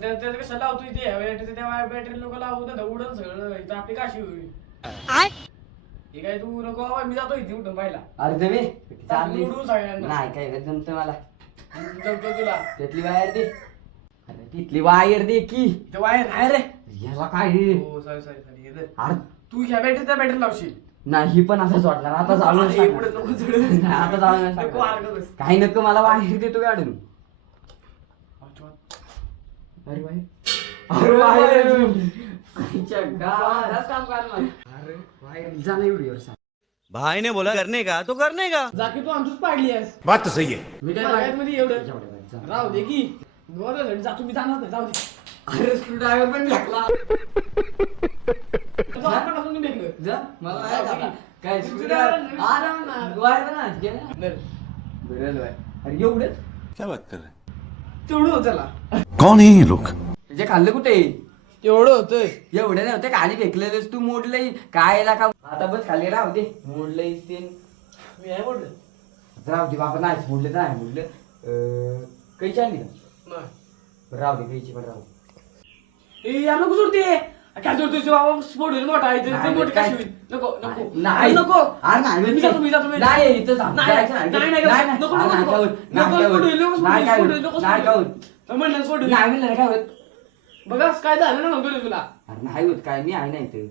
त्याचं कसं लावतो इथे त्या बॅटरी लोक लावू ना उडून सगळं इथं आपली काशी होईल. हे काय तू नको बाबा, मी जातो इथे उठून पाहिला. अरे तुम्ही चालली उडून सगळ्यांना नाही काय जमतं मला. जमतो तुला. त्यातली वायर दे. अरे तिथली वायर दे की. ते वायर आहे रे. याला काय हो सॉरी अरे तू ह्या बॅटरी त्या बॅटरी लावशील. नाही पण असंच वाटणार आता चालू अरे, पुढे नको चढू. आता चालू नको अर्गवस. काही नको मला वायर देतो काढून. अरे बाई अरे वायर आईच्या गावात काम करणार. अरे वायर जा नाही एवढी वर सांग. भाई ने बोला करने का तो करने का. जाकी तू आमचीच पाडली आहेस. बात तो सही है. मी काय बाहेर मध्ये एवढं जा. राहू दे की जा, तुम्ही जाणार नाही, जाऊ दे. अरे स्क्रू ड्रायव्हर पण लागला. तुम्ही भेटलं. जा मला नाही जाता. काय screw screw driver driver wire ना घे ना. बरं अरे एवढंच क्या बात कर रहे तेवढं होतं त्याला. कौन है ये लोग? तुझे खाल्लं कुठे तेवढं होतंय. एवढे नव्हते खाली फेकलेलेस तू मोडलंय काय का आता बस खाली राहू दे मोडलंयस ते मी आहे बोललो. राहू दे बाबा नाही मोडलं तर नाही मोडलं कैची आणली का बरं राहू दे कैची पण राहू ए यार नको सोडते. काय जोडतोय बाबा, स्पोर्ट होईल मोठा आहे ते नाही, मोठी काय? कशी होईल. नको नको नाही नको. अरे नाही मी जातो, मी जातो, मी जातो. नाही इथं थांब. नाही, जायचं नाही, नाही. नाही, नाही, नको, नाही. नको, नाही, नको. काय होत? नको, नाही, काय स्पोर्ट होत? होईल, नको, नाही, काय स्पोर्ट होत? होईल, नको, नाही, स्पोर्ट काय होईल. होत? म्हणलं स्पोर्ट होईल. नाही म्हणलं काय होत बघा काय झालं ना म्हणतो तुला. अरे नाही होत काय मी आहे ना इथे